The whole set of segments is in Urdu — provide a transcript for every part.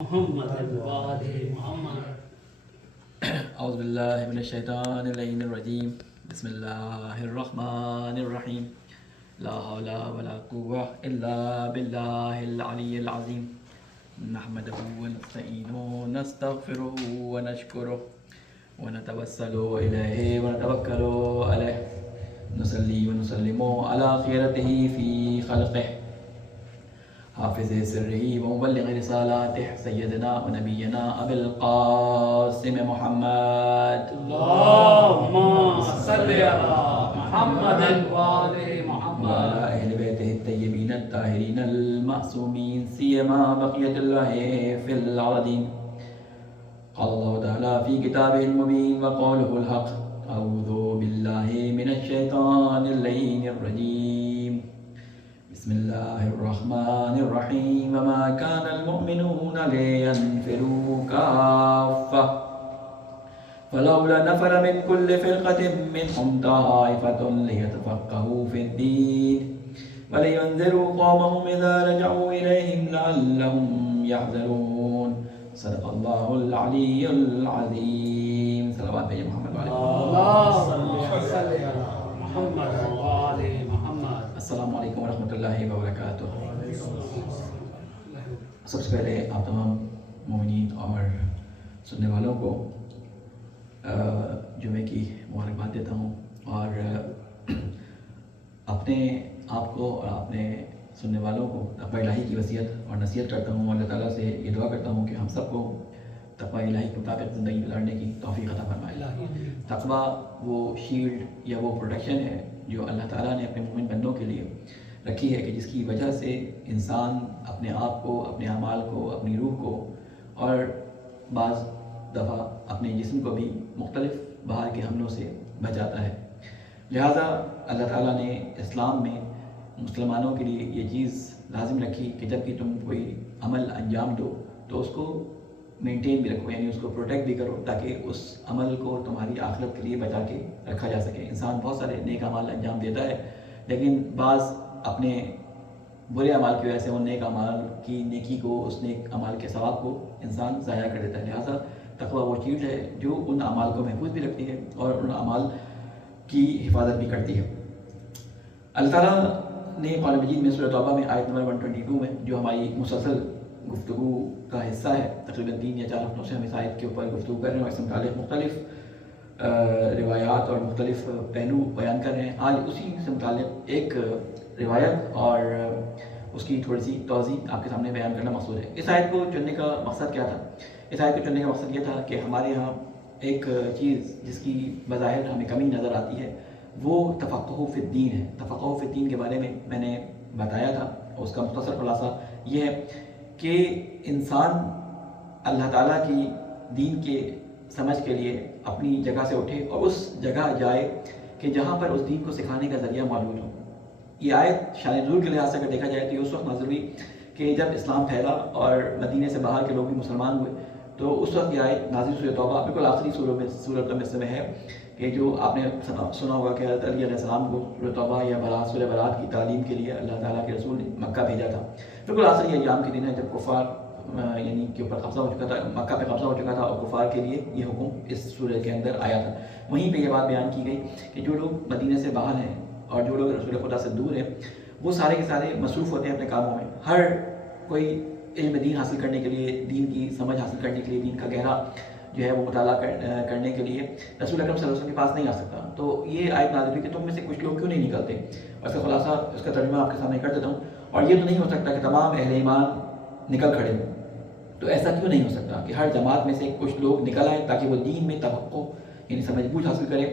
محمد وآل محمد. اعوذ باللہ من الشیطان اللعین الرجیم. بسم اللہ الرحمن الرحیم. لا حول ولا قوة الا باللہ العلی العظیم. نحمده ونستعینه ونستغفره ونشکره ونتوسل الیہ ونتوکل علیہ. نصلی ونسلم علی خیرته فی خلقہ حافظ سرہ ومبلغ رسالاتہ سیدنا و نبینا ابی القاسم محمد. اللہم صلی علی محمد وآل محمد. وعلى اہل بیتہ الطیبین الطاہرین المعصومین سیما بقیۃ اللہ فی الارضین. قال اللہ تعالی فی کتابہ المبین وقولہ الحق. اعوذ باللہ من الشیطان اللعین الرجیم. بسم اللہ الرحمن الرحیم. وما كان المؤمنون لينفروا كافة فلولا نفر من كل فرقة منهم طائفة ليتفقهوا في الدين ولينذروا قومهم إذا رجعوا إليهم لعلهم يحذرون. صدق اللہ العلی العظیم. صلوات بھیجے محمد وعلیہ. اللہم صلی علی محمد وآل محمد. السلام علیکم ورحمۃ اللہ وبرکاتہ. سب سے پہلے آپ تمام مومنین اور سننے والوں کو جمعے کی مبارکباد دیتا ہوں، اور اپنے آپ کو اور اپنے سننے والوں کو تقوی الہی کی وصیت اور نصیحت کرتا ہوں. اللہ تعالیٰ سے یہ دعا کرتا ہوں کہ ہم سب کو تقوی الہی کے مطابق زندگی گزارنے کی توفیق عطا فرمائے. تقوی وہ شیلڈ یا وہ پروٹیکشن ہے جو اللہ تعالیٰ نے اپنے مومن بندوں کے لیے رکھی ہے، کہ جس کی وجہ سے انسان اپنے آپ کو، اپنے اعمال کو، اپنی روح کو اور بعض دفعہ اپنے جسم کو بھی مختلف باہر کے حملوں سے بچاتا ہے. لہٰذا اللہ تعالیٰ نے اسلام میں مسلمانوں کے لیے یہ چیز لازم رکھی کہ جب کہ تم کوئی عمل انجام دو تو اس کو مینٹین بھی رکھو، یعنی اس کو پروٹیکٹ بھی کرو، تاکہ اس عمل کو تمہاری آخرت کے لیے بچا کے رکھا جا سکے. انسان بہت سارے نیک اعمال انجام دیتا ہے، لیکن بعض اپنے برے اعمال کی وجہ سے ان نیک اعمال کی نیکی کو، اس نیک اعمال کے ثواب کو انسان ضائع کر دیتا ہے. لہٰذا تقویٰ وہ چیز ہے جو ان اعمال کو محفوظ بھی رکھتی ہے اور ان اعمال کی حفاظت بھی کرتی ہے. اللہ تعالیٰ نے قرآن مجید میں سورۃ توبہ میں آیت نمبر 122 میں، جو ہماری مسلسل گفتگو کا حصہ ہے، تقریباً 3 یا 4 ہفتوں سے ہم اس آیت کے اوپر گفتگو کر رہے ہیں اور اس سے متعلق مختلف روایات اور مختلف پہلو بیان کر رہے ہیں. آج اسی سے متعلق ایک روایت اور اس کی تھوڑی سی توضیح آپ کے سامنے بیان کرنا مقصود ہے. اس آیت کو چننے کا مقصد کیا تھا؟ اس آیت کو چننے کا مقصد یہ تھا کہ ہمارے یہاں ایک چیز جس کی بظاہر ہمیں کمی نظر آتی ہے وہ تفقہ فی الدین ہے. تفقہ فی الدین کے بارے میں نے بتایا تھا، اور اس کا مختصر خلاصہ یہ ہے کہ انسان اللہ تعالیٰ کی دین کے سمجھ کے لیے اپنی جگہ سے اٹھے اور اس جگہ جائے کہ جہاں پر اس دین کو سکھانے کا ذریعہ موجود ہو. یہ آیت شان نزول کے لحاظ سے اگر دیکھا جائے تو یہ اس وقت نازل ہوئی کہ جب اسلام پھیلا اور مدینے سے باہر کے لوگ بھی مسلمان ہوئے، تو اس وقت یہ آیت نازل سورۃ توبہ بالکل آخری صورت میں ہے، کہ جو آپ نے سنا ہوگا کہ حضرت علی علیہ السلام کو سورۃ توبہ یا برات، سورہ برات کی تعلیم کے لیے اللہ تعالیٰ کے رسول نے مکہ بھیجا تھا. بالکل آخری ایام کے دن ہے جب کفار یعنی کے اوپر قبضہ ہو چکا تھا، مکہ پہ قبضہ ہو چکا تھا، اور کفار کے لیے یہ حکم اس سورہ کے اندر آیا تھا. وہیں پہ یہ بات بیان کی گئی کہ جو لوگ مدینے سے باہر ہیں اور جو لوگ رسول خدا سے دور ہیں، وہ سارے کے سارے مصروف ہوتے ہیں اپنے کاموں میں. ہر کوئی علم دین حاصل کرنے کے لیے، دین کی سمجھ حاصل کرنے کے لیے، دین کا گہرا جو ہے وہ مطالعہ کرنے کے لیے رسول اکرم صلی اللہ علیہ وسلم کے پاس نہیں آ سکتا. تو یہ آیت نازل ہوئی کہ تم میں سے کچھ لوگ کیوں نہیں نکلتے. اور اس کا خلاصہ، اس کا ترجمہ آپ کے سامنے کر دیتا ہوں. اور یہ تو نہیں ہو سکتا کہ تمام اہل ایمان نکل کھڑے ہوں. تو ایسا کیوں نہیں ہو سکتا کہ ہر جماعت میں سے کچھ لوگ نکل آئیں تاکہ وہ دین میں تفقہ یعنی سمجھ بوجھ حاصل کریں،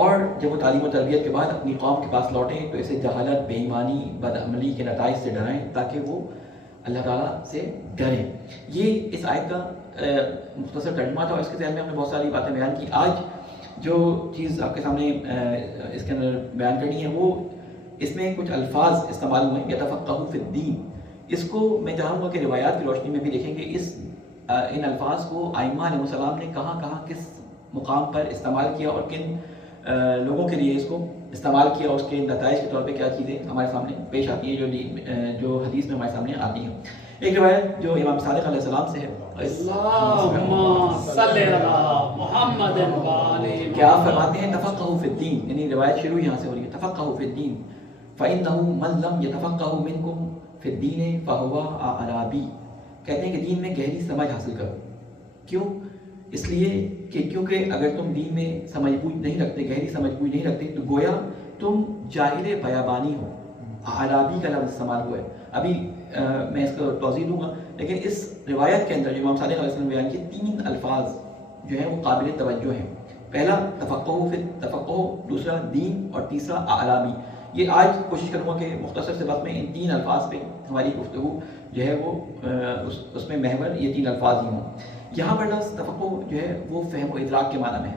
اور جب وہ تعلیم و تربیت کے بعد اپنی قوم کے پاس لوٹیں تو اسے جہالت، بے ایمانی، بدعملی کے نتائج سے ڈرائیں تاکہ وہ اللہ تعالیٰ سے ڈریں. یہ اس آیت کا مختصر ترجمہ تھا، اور اس کے ذہن میں ہم نے بہت ساری باتیں بیان کی. آج جو چیز آپ کے سامنے اس کے اندر بیان کرنی ہے وہ اس میں کچھ الفاظ استعمال ہوئے ہیں، یتفقہ فی الدین. اس کو میں چاہوں گا کہ روایات کی روشنی میں بھی دیکھیں کہ ان الفاظ کو ائمہ علیہ السلام نے کہاں کہاں کس مقام پر استعمال کیا اور کن لوگوں کے لیے اس کو استعمال کیا، اس کے نتائج کے طور پہ کیا چیزیں ہمارے سامنے پیش آتی ہیں جو حدیث میں ہمارے سامنے آتی ہیں. ایک روایت جو امام صادق علیہ السلام سے ہے اللہم صلی علی محمد و آل کہ آپ فرماتے ہیں تفقہوا فی الدین، یعنی روایت شروع یہاں سے ہو رہی ہے، تفقہوا فی الدین فإنہ من لم یتفقہ منکم فی الدین فہو اعرابی، کہتے ہیں کہ دین میں گہری سمجھ حاصل کرو. کیوں؟ اس لیے کہ کیونکہ اگر تم دین میں سمجھ بوجھ نہیں رکھتے، گہری سمجھ بوجھ نہیں رکھتے، تو گویا تم جاہل بیابانی ہو. اعرابی کا لفظ استعمال ہوا ہے. ابھی میں اس کو توضیح دوں گا، لیکن اس روایت کے اندر جو امام صادق علیہ السلام نے بیان کیے 3 الفاظ جو ہیں وہ قابل توجہ ہیں. پہلا تفقہ، پھر تفقہ، دوسرا دین، اور تیسرا اعرابی. یہ آج کوشش کروں گا کہ مختصر سے بات میں ان 3 الفاظ پہ ہماری گفتگو جو ہے وہ اس میں محور یہ 3 الفاظ ہی ہوں. یہاں پر لفظ تفقہ جو ہے وہ فہم و ادراک کے معنی میں ہے.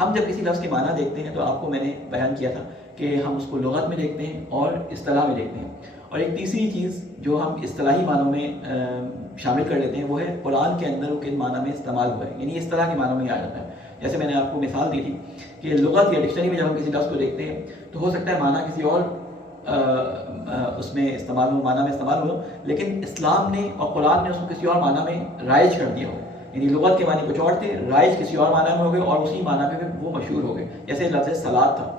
ہم جب کسی لفظ کے معنی دیکھتے ہیں تو آپ کو میں نے بیان کیا تھا کہ ہم اس کو لغت میں دیکھتے ہیں اور اصطلاح میں دیکھتے ہیں. اور ایک تیسری چیز جو ہم اصطلاحی معنوں میں شامل کر لیتے ہیں وہ ہے قرآن کے اندر وہ کن معنی میں استعمال ہوا ہے، یعنی اصطلاح کے معنوں میں آ جاتا ہے. جیسے میں نے آپ کو مثال دی تھی کہ لغت یا ڈکشنری میں جب ہم کسی لفظ کو دیکھتے ہیں تو ہو سکتا ہے معنی کسی اور اس میں استعمال ہو، معنی میں استعمال ہو، لیکن اسلام نے اور قرآن نے اس کو کسی اور معنی میں رائج کر دیا ہو. یعنی لغت کے معنی کچھ اور تھے، رائج کسی اور معنی میں ہو گئے اور اسی معنی پہ وہ مشہور ہو گئے. جیسے لفظ صلاۃ تھا،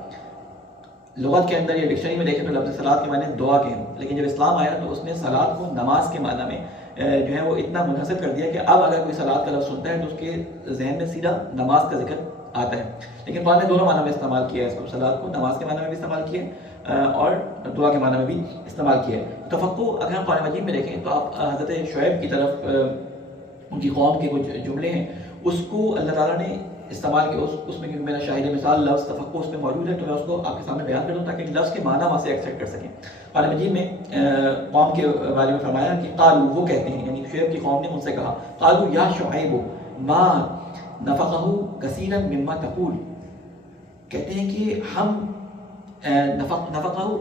لغت کے اندر یا ڈکشنری میں دیکھیں تو لفظ صلاۃ کے معنی دعا کے ہیں، لیکن جب اسلام آیا تو اس نے صلاۃ کو نماز کے معنی میں جو ہے وہ اتنا منحصر کر دیا کہ اب اگر کوئی صلاۃ کا لفظ سنتا ہے تو اس کے ذہن میں سیدھا نماز کا ذکر آتا ہے. لیکن قرآن نے دونوں معنی میں استعمال کیا ہے اس کو، صلاۃ کو نماز کے معنی میں بھی استعمال کیا ہے اور دعا کے معنی میں بھی استعمال کیا ہے. تفقہ اگر ہم قرآن مجید میں دیکھیں تو آپ حضرت شعیب کی طرف ان کی قوم کے کچھ جملے ہیں اس کو اللہ تعالیٰ نے استعمال کیا. اس میں کیونکہ میرا شاہد مثال لفظ تفقہ اس میں موجود ہے تو میں اس کو آپ کے سامنے بیان کر دوں تاکہ لفظ کے معنی وہاں سے ایکسیپٹ کر سکیں. قرآن مجید میں قوم کے بارے میں فرمایا کہ قالو، وہ کہتے ہیں یعنی شعیب کی قوم نے ان سے کہا، قالو یا شعیب ما نفقہ کثیرا مما تقول، کہتے ہیں کہ ہم نفقہ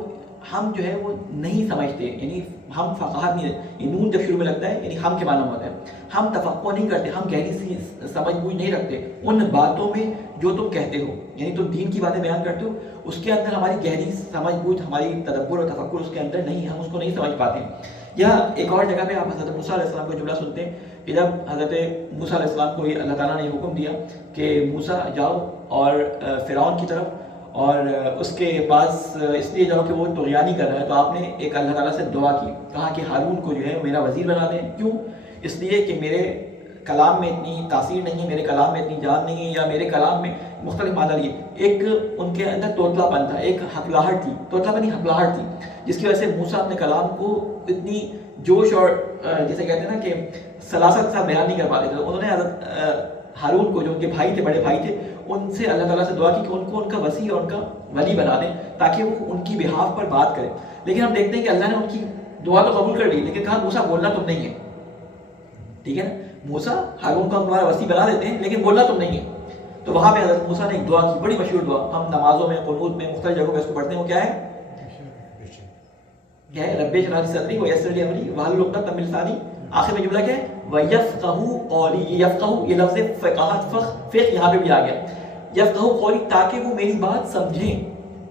ہم جو ہے وہ نہیں سمجھتے، یعنی ہم فقاہت نہیں، یہ نون جب شروع میں لگتا ہے یعنی ہم کے معنی ہوتا ہے، ہم تفقہ نہیں کرتے، ہم گہری سی سمجھ بوجھ نہیں رکھتے ان باتوں میں جو تم کہتے ہو. یعنی تم دین کی باتیں بیان کرتے ہو اس کے اندر ہماری گہری سمجھ بوجھ، ہماری تدبر اور تفکر اس کے اندر نہیں، ہم اس کو نہیں سمجھ پاتے. یا ایک اور جگہ پہ آپ حضرت موسیٰ علیہ السلام کو جملہ سنتے ہیں کہ جب حضرت موسیٰ علیہ السلام کو اللہ تعالیٰ نے حکم دیا کہ موسیٰ جاؤ اور فرعون کی طرف، اور اس کے پاس اس لیے جاؤ کہ وہ طغیانی کر رہا ہے، تو آپ نے ایک اللہ تعالیٰ سے دعا کی، کہا کہ ہارون کو جو ہے میرا وزیر بنا دیں. کیوں؟ اس لیے کہ میرے کلام میں اتنی تاثیر نہیں ہے، میرے کلام میں اتنی جان نہیں ہے، یا میرے کلام میں مختلف معنی لیے. ایک ان کے اندر توتلا پن تھا، ایک ہکلاہٹ تھی، توتلا پن ہکلاہٹ تھی، جس کی وجہ سے موسیٰ اپنے کلام کو اتنی جوش اور جیسے کہتے ہیں نا کہ سلاست سے بیان نہیں کر پاتے تھے. انہوں نے حضرت ہارون کو جو ان کے بھائی تھے، بڑے بھائی تھے، ان سے اللہ تعالیٰ سے دعا کی کہ ان کو ان کا وسیع اور ان کا ولی بنا دیں تاکہ وہ ان کی بہاف پر بات کریں. لیکن ہم دیکھتے ہیں کہ اللہ نے ان کی دعا تو قبول کر لی، لیکن کہا موسیٰ بولنا تم نہیں ہے. ٹھیک ہے نا، موسیٰ ہارون کو ہم تمہارا وسیع بنا دیتے ہیں لیکن بولنا تم نہیں ہے. تو وہاں پہ حضرت موسیٰ نے ایک دعا کی، بڑی مشہور دعا، ہم نمازوں میں، قنوت میں، مختلف جگہوں پہ اس کو پڑھتے ہیں. وہ کیا ہے؟ رب اشرح لی صدری ویسر لی امری واحلل عقدۃ من لسانی. آخر میں جملہ کیا ہے؟ وَيَفْقَهُ قَوْلِي. یہ یفقہو، یہ لفظ فقاہت، فقہ یہاں پہ بھی آ گیا. یفقہو قولی، تاکہ وہ میری بات سمجھیں،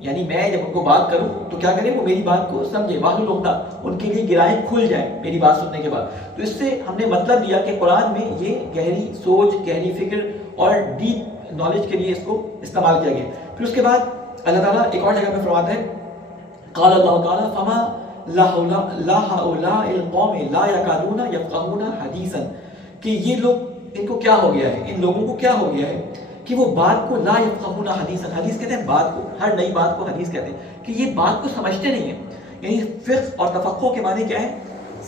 یعنی میں جب ان کو بات کروں تو کیا کریں، وہ میری بات کو سمجھیں. واحلل عقدۃ، ان کے لیے گرہیں کھل جائیں میری بات سننے کے بعد. تو اس سے ہم نے مطلب لیا کہ قرآن میں یہ گہری سوچ، گہری فکر اور ڈیپ نالج کے لیے اس کو استعمال کیا گیا. پھر اس کے بعد اللہ تعالیٰ ایک اور جگہ پہ فرماتا ہے، قال اللہ تعالیٰ فما لا هؤلاء القوم لا يكادون يفقهون حديثا، کہ یہ لوگ، ان کو کیا ہو گیا ہے، ان لوگوں کو کیا ہو گیا ہے کہ وہ بات کو لا يفقهون حديثا، حدیث کہتے ہیں بات کو، ہر نئی بات کو حدیث کہتے ہیں، کہ یہ بات کو سمجھتے نہیں ہیں. یعنی فقہ اور تفقہ کے معنی کیا ہے؟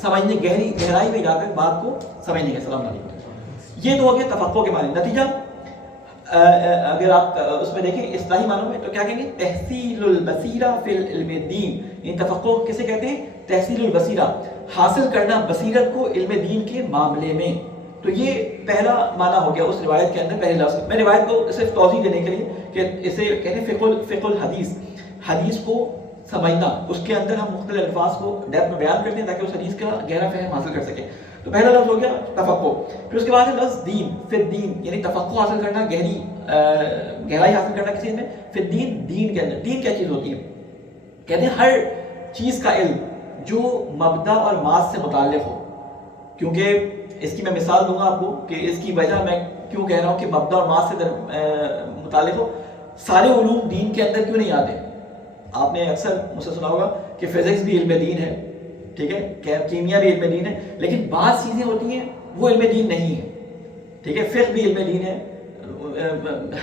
سمجھنے، گہرائی میں جا کر بات کو سمجھنے. السلام علیکم. یہ تو ہو گیا تفقہ کے معنی. نتیجہ اگر آپ اس میں دیکھیں اصطلاحی معنوں میں تو کیا کہیں گے؟ تحصیل البصیرہ فی العلم الدین. یعنی تفقہ کسے کہتے ہیں؟ تحصیل البصیرہ، حاصل کرنا بصیرت کو علم دین کے معاملے میں. تو یہ پہلا معنی ہو گیا اس روایت کے اندر، پہلے لفظ. میں روایت کو صرف توضیح دینے کے لیے کہ اسے کہتے ہیں فقہ الحدیث، حدیث کو سمجھنا، اس کے اندر ہم مختلف الفاظ کو ڈیپتھ میں بیان کرتے ہیں تاکہ اس حدیث کا گہرا فہم حاصل کر سکیں. تو پہلا لفظ ہو گیا تفقہ. پھر اس کے بعد ہے لفظ دین. پھر دین یعنی تفقہ حاصل کرنا، گہرائی حاصل کرنا کسی میں. پھر دین، دین کے اندر دین کیا چیز ہوتی ہے؟ کہتے ہیں ہر چیز کا علم جو مبدا اور ماض سے متعلق ہو. کیونکہ اس کی میں مثال دوں گا آپ کو کہ اس کی وجہ میں کیوں کہہ رہا ہوں کہ مبدا اور ماس سے متعلق ہو. سارے علوم دین کے اندر کیوں نہیں آتے؟ آپ نے اکثر مجھ سے سنا ہوگا کہ فزکس بھی علم دین ہے، ٹھیک ہے، کیمیا بھی علم دین ہے، لیکن بعض چیزیں ہوتی ہیں وہ علم دین نہیں ہے، ٹھیک ہے، فقہ بھی علم دین ہے،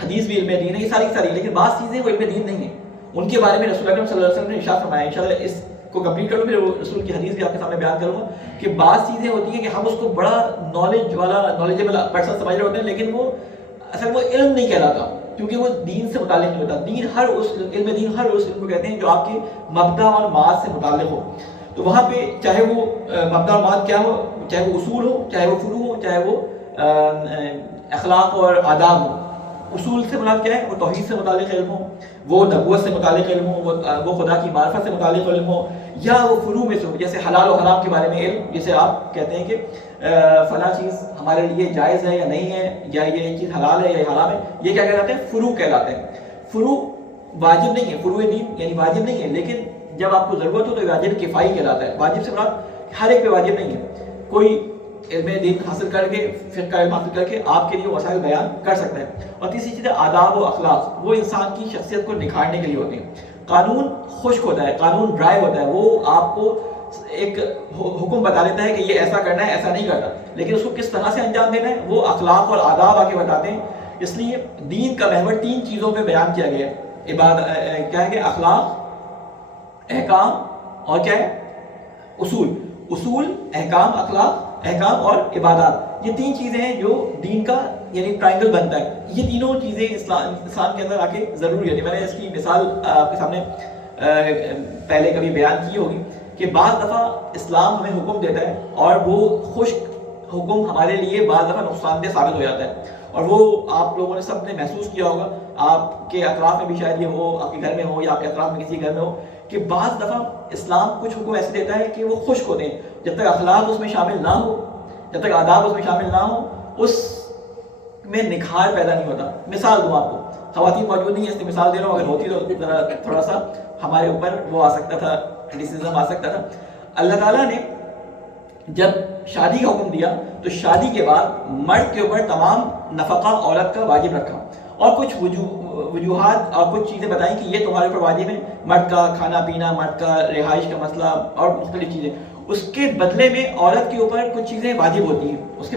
حدیث بھی علم دین ہے، یہ ساری لیکن بعض چیزیں وہ علم دین نہیں ہیں. ان کے بارے میں رسول اکرم صلی اللہ علیہ وسلم نے ارشاد فرمایا. انشاءاللہ اس کو کمپلیٹ کروں پھر رسول کی حدیث بھی آپ کے سامنے بیان کروں گا کہ بعض چیزیں ہوتی ہیں کہ ہم اس کو بڑا نالجیبل پرسن سمجھ رہے ہوتے ہیں، لیکن وہ اصل وہ علم نہیں کہلاتا، کیونکہ وہ دین سے متعلق نہیں ہوتا. دین ہر اس علم کو کہتے ہیں جو آپ کے مبدا اور ماد سے متعلق ہو. تو وہاں پہ چاہے وہ مبدا اور ماد کیا ہو، چاہے وہ اصول ہو، چاہے وہ فروع ہو، چاہے وہ اخلاق اور آداب ہو. اصول سے مراد کیا ہے؟ وہ توحید سے متعلق علم ہو، وہ نبوت سے متعلق علم ہو، وہ خدا کی معرفت سے متعلق علم ہو، یا وہ فروع میں سے ہو، جیسے حلال و حرام کے بارے میں علم، جیسے آپ کہتے ہیں کہ فلاں چیز ہمارے لیے جائز ہے یا نہیں ہے، یا یہ چیز حلال ہے یا حرام ہے، یہ کیا کہلاتے ہیں؟ فروع کہلاتے ہیں. فروع واجب نہیں ہے، فروع دین یعنی واجب نہیں ہے، لیکن جب آپ کو ضرورت ہو تو واجب کفائی کہلاتا ہے. واجب سے مراد ہر ایک پہ واجب نہیں ہے. کوئی علم دین حاصل کر کے، فقہ کا علم حاصل کر کے آپ کے لیے وسائل بیان کر سکتا ہے. اور تیسری چیز ہے آداب و اخلاق، وہ انسان کی شخصیت کو نکھارنے کے لیے ہوتے ہیں. قانون خشک ہوتا ہے، قانون ڈرائی ہوتا ہے، وہ آپ کو ایک حکم بتا دیتا ہے کہ یہ ایسا کرنا ہے، ایسا نہیں کرنا، لیکن اس کو کس طرح سے انجام دینا ہے وہ اخلاق اور آداب آ کے بتاتے ہیں. اس لیے دین کا محور 3 چیزوں پہ بیان کیا گیا ہے. کیا ہے کہ اخلاق، احکام اور کیا ہے؟ اصول، احکام، احکام اور عبادات. یہ 3 چیزیں ہیں جو دین کا یعنی ٹرائنگل بنتا ہے. یہ تینوں چیزیں انسان کے اندر آ کے ضروری ہے. میں نے اس کی مثال آپ کے سامنے پہلے کبھی بیان کی ہوگی کہ بعض دفعہ اسلام ہمیں حکم دیتا ہے اور وہ خشک حکم ہمارے لیے بعض دفعہ نقصان دہ ثابت ہو جاتا ہے. اور وہ آپ لوگوں نے سب نے محسوس کیا ہوگا، آپ کے اطراف میں بھی شاید یہ ہو، آپ کے گھر میں ہو یا آپ کے اطراف میں کسی گھر میں ہو، کہ بعض دفعہ اسلام کچھ حکم ایسے دیتا ہے کہ وہ خشک ہوتے ہیں. جب تک اخلاق اس میں شامل نہ ہو، جب تک آداب اس میں شامل نہ ہو، اس میں نکھار پیدا نہیں ہوتا. مثال دوں آپ کو، خواتین موجود نہیں ہے اس لیے مثال دے رہا ہوں، اگر ہوتی تو ذرا تھوڑا سا ہمارے اوپر وہ آ سکتا تھا، کرٹیسزم آ سکتا تھا. اللہ تعالیٰ نے جب شادی کا حکم دیا تو شادی کے بعد مرد کے اوپر تمام نفقہ عورت کا واجب رکھا، اور کچھ وجوہات اور کچھ چیزیں بتائیں کہ یہ تمہارے اوپر واجب ہے. مرد کا کھانا پینا، مرد کا رہائش کا مسئلہ اور مختلف چیزیں. اس کے بدلے میں عورت کے اوپر کچھ چیزیں واجب ہوتی ہیں، کچھ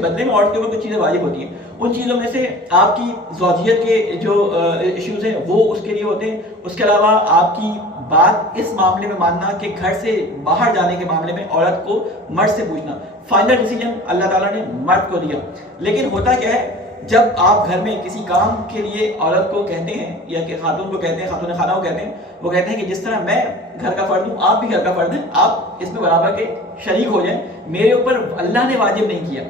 چیزیں واجب ہوتی ہیں. ان چیزوں میں سے آپ کی زوجیت کے جو ایشوز ہیں وہ اس کے لیے ہوتے ہیں. اس کے علاوہ آپ کی بات اس معاملے میں ماننا کہ گھر سے باہر جانے کے معاملے میں عورت کو مرد سے پوچھنا. فائنل ڈیسیجن اللہ تعالیٰ نے مرد کو دیا. لیکن ہوتا کیا ہے، جب آپ گھر میں کسی کام کے لیے عورت کو کہتے ہیں یا کہ خاتون کو کہتے ہیں، خاتون خانہ کو کہتے ہیں، وہ کہتے ہیں کہ جس طرح میں گھر کا فرد ہوں آپ بھی گھر کا فرد ہیں، آپ اس میں برابر کے شریک ہو جائیں. میرے اوپر اللہ نے واجب نہیں کیا،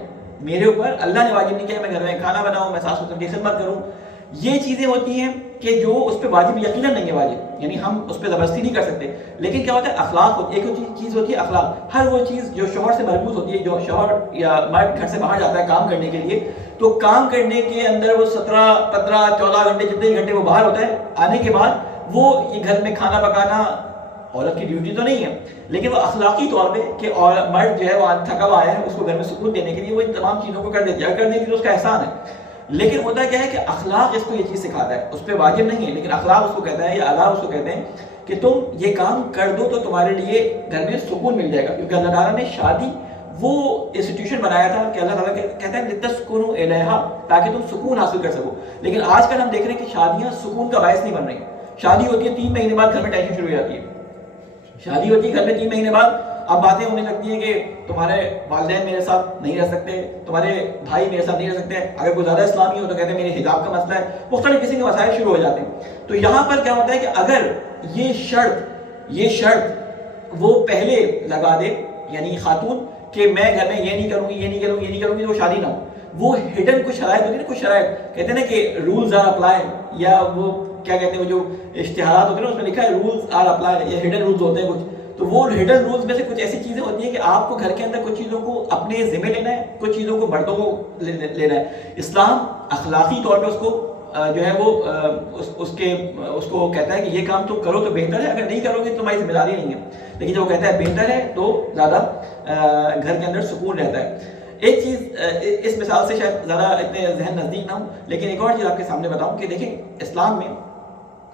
میں گھر میں کھانا بناؤں، میں ساس سسر کی خدمت کروں. یہ چیزیں ہوتی ہیں کہ جو اس پہ واجب یقیناً نہیں ہے واجب، یعنی ہم اس پہ زبردستی نہیں کر سکتے. لیکن کیا ہوتا ہے، اخلاق ہوتی ہے. ایک چیز ہوتی ہے اخلاق، ہر وہ چیز جو شوہر سے مربوط ہوتی ہے. جو شوہر یا مرد گھر سے باہر جاتا ہے کام کرنے کے لیے، تو کام کرنے کے اندر وہ 17 15 14 گھنٹے جتنے گھنٹے وہ باہر ہوتا ہے، آنے کے بعد وہ یہ گھر میں کھانا پکانا عورت کی ڈیوٹی تو نہیں ہے، لیکن وہ اخلاقی طور پہ کہ مرد جو ہے وہ تھکا ہوا آیا ہے، اس کو گھر میں سکون دینے کے لیے وہ ان تمام چیزوں کو کر دیتی ہے. کرنے کے لیے اس کا احسان ہے. لیکن ہوتا کیا ہے کہ اخلاق اس کو یہ چیز سکھاتا ہے، اس پہ واجب نہیں ہے، لیکن اخلاق اس کو کہتا ہے یا آداب اس کو کہتے ہیں کہ تم یہ کام کر دو تو تمہارے لیے گھر میں سکون مل جائے گا. کیونکہ اللہ تعالیٰ نے شادی وہ انسٹیٹیوشن بنایا تھا کہ اللہ تعالیٰ کہتا ہے لتسکنوا الیہا، تاکہ تم سکون حاصل کر سکو. لیکن آج کل ہم دیکھ رہے ہیں کہ شادیاں سکون کا باعث نہیں بن رہی. شادی ہوتی ہے 3 مہینے بعد گھر میں ٹینشن شروع ہو جاتی ہے. شادی ہوتی ہے گھر میں 3 مہینے بعد اب باتیں ہونے لگتی ہیں کہ تمہارے والدین میرے ساتھ نہیں رہ سکتے، تمہارے بھائی میرے ساتھ نہیں رہ سکتے. اگر کوئی زیادہ اسلامی ہو تو کہتے ہیں میرے حجاب کا مسئلہ ہے. مختلف قسم کے مسائل شروع ہو جاتے ہیں. تو یہاں پر کیا ہوتا ہے کہ اگر یہ شرط وہ پہلے لگا دے، یعنی خاتون، کہ میں گھر میں یہ نہیں کروں گی تو وہ شادی نہ ہو. وہ ہڈن کچھ شرائط ہوتی ہے نا، کچھ شرائط کہتے ہیں نا کہ رولز آر اپلائی، یا وہ کیا کہتے ہیں وہ جو اشتہارات ہوتے ہیں نا اس میں لکھا ہے رولز آر اپلائی، یا ہڈن رولز ہوتے ہیں کچھ. تو وہ ہڈن رولز میں سے کچھ ایسی چیزیں ہوتی ہیں کہ آپ کو گھر کے اندر کچھ چیزوں کو اپنے ذمہ لینا ہے، کچھ چیزوں کو مردوں کو لینا ہے. اسلام اخلاقی طور پہ اس کو جو ہے وہ اس کو کہتا ہے کہ یہ کام تم کرو تو بہتر ہے، اگر نہیں کرو گے تو تمہاری ذمہ داری نہیں ہے. لیکن جب وہ کہتا ہے بہتر ہے تو زیادہ گھر کے اندر سکون رہتا ہے. ایک چیز اس مثال سے شاید ذرا اتنے ذہن نزدیک نہ ہو، لیکن ایک اور چیز آپ کے سامنے بتاؤں کہ دیکھیں اسلام میں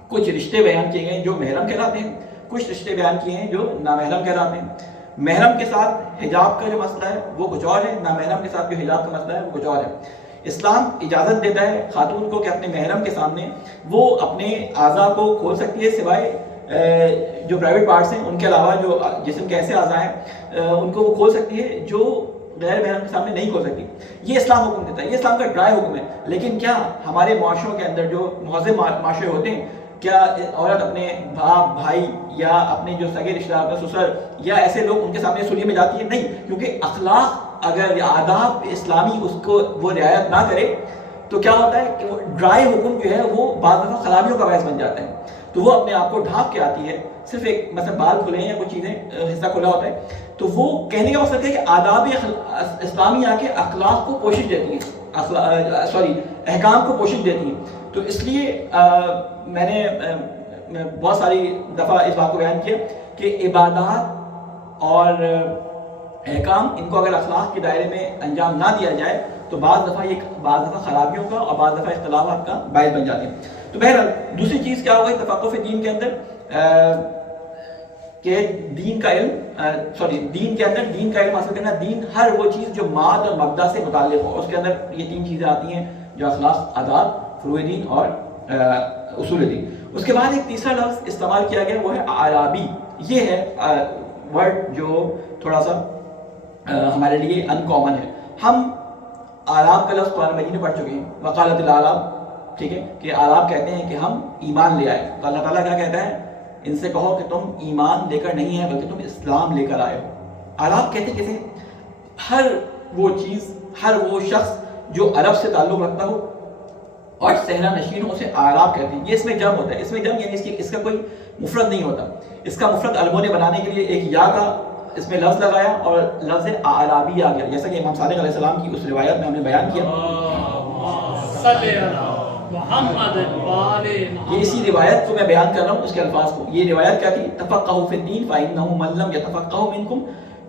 کچھ رشتے بیان کیے گئے جو محرم کہلاتے ہیں، کچھ رشتے بیان کیے ہیں جو نامحرم کہلاتے ہیں۔ محرم کے ساتھ حجاب کا جو مسئلہ ہے وہ کچھ اور ہے، نامحرم کے ساتھ جو حجاب کا مسئلہ ہے وہ کچھ اور ہے۔ اسلام اجازت دیتا ہے خاتون کو کہ اپنے محرم کے سامنے وہ اپنے اعضاء کو کھول سکتی ہے، سوائے جو پرائیویٹ پارٹس ہیں ان کے علاوہ جو جسم کے ایسے اعضاء ہیں ان کو وہ کھول سکتی ہے جو غیر محرم کے سامنے نہیں کھول سکتی۔ یہ اسلام حکم دیتا ہے، یہ اسلام کا ڈرائی حکم ہے۔ لیکن کیا ہمارے معاشروں کے اندر جو مہذب معاشرے ہوتے ہیں، کیا عورت اپنے باپ بھائی یا اپنے جو سگے رشتہ دار سسر یا ایسے لوگ ان کے سامنے سولیے میں جاتی ہے؟ نہیں، کیونکہ اخلاق اگر آداب اسلامی اس کو وہ رعایت نہ کرے تو کیا ہوتا ہے کہ وہ ڈرائی حکم جو ہے وہ بعض دفعہ خرابیوں کا باعث بن جاتا ہے۔ تو وہ اپنے آپ کو ڈھانپ کے آتی ہے، صرف ایک مثلا بال کھلے ہیں یا کچھ چیزیں حصہ کھلا ہوتا ہے، تو وہ کہنے کا مقصد ہے کہ آداب اسلامی آ کے اخلاق کو پوشش دیتی ہیں، احکام کو پوشش دیتی ہیں۔ تو اس لیے میں نے بہت ساری دفعہ اس بات کو بیان کیا کہ عبادات اور احکام ان کو اگر اخلاق کے دائرے میں انجام نہ دیا جائے تو بعض دفعہ خرابیوں کا اور بعض دفعہ اختلافات کا باعث بن جاتے ہیں۔ تو بہرحال دوسری چیز کیا ہوگا تفقہ دین کے اندر کہ دین کا علم حاصل کرنا، دین ہر وہ چیز جو ماد اور مبدا سے متعلق ہو، اس کے اندر یہ تین چیزیں آتی ہیں جو اخلاق، آداب، فروع دین اور اصول دین۔ اس کے بعد ایک تیسرا لفظ استعمال کیا گیا وہ ہے اعرابی۔ یہ ہے ورڈ جو تھوڑا سا ہمارے لیے ان کامن ہے۔ ہم اعراب کا لفظ قرآن مجید میں پڑھ چکے ہیں، وقالت الاعراب، ٹھیک ہے، کہ اعراب کہتے ہیں کہ ہم ایمان لے آئے۔ تو اللہ تعالیٰ کیا کہتا ہے؟ ان سے کہو کہ تم ایمان لے کر نہیں ہے بلکہ تم اسلام لے کر آئے ہو۔ اعراب کہتے ہیں کسے؟ ہر وہ چیز، ہر وہ شخص جو عرب سے تعلق رکھتا ہو اور صحرا نشین ہو، اسے اعراب کہتے ہیں۔ یہ اس میں جمع ہوتا ہے، اس میں جمع یعنی اس کا کوئی مفرد نہیں ہوتا۔ اس کا مفرد عربوں نے بنانے کے لیے ایک یا کا اس میں لفظ لگایا اور لفظ اعرابی آ گیا، جیسا کہ امام صادق علیہ السلام کی اس روایت میں ہم نے بیان کیا۔ یہ اسی روایت کو میں بیان کر رہا ہوں، اس کے الفاظ کو۔ یہ روایت کیا تھی؟ تفقہوا فی الدین فإنہ من لم یتفقہ منکم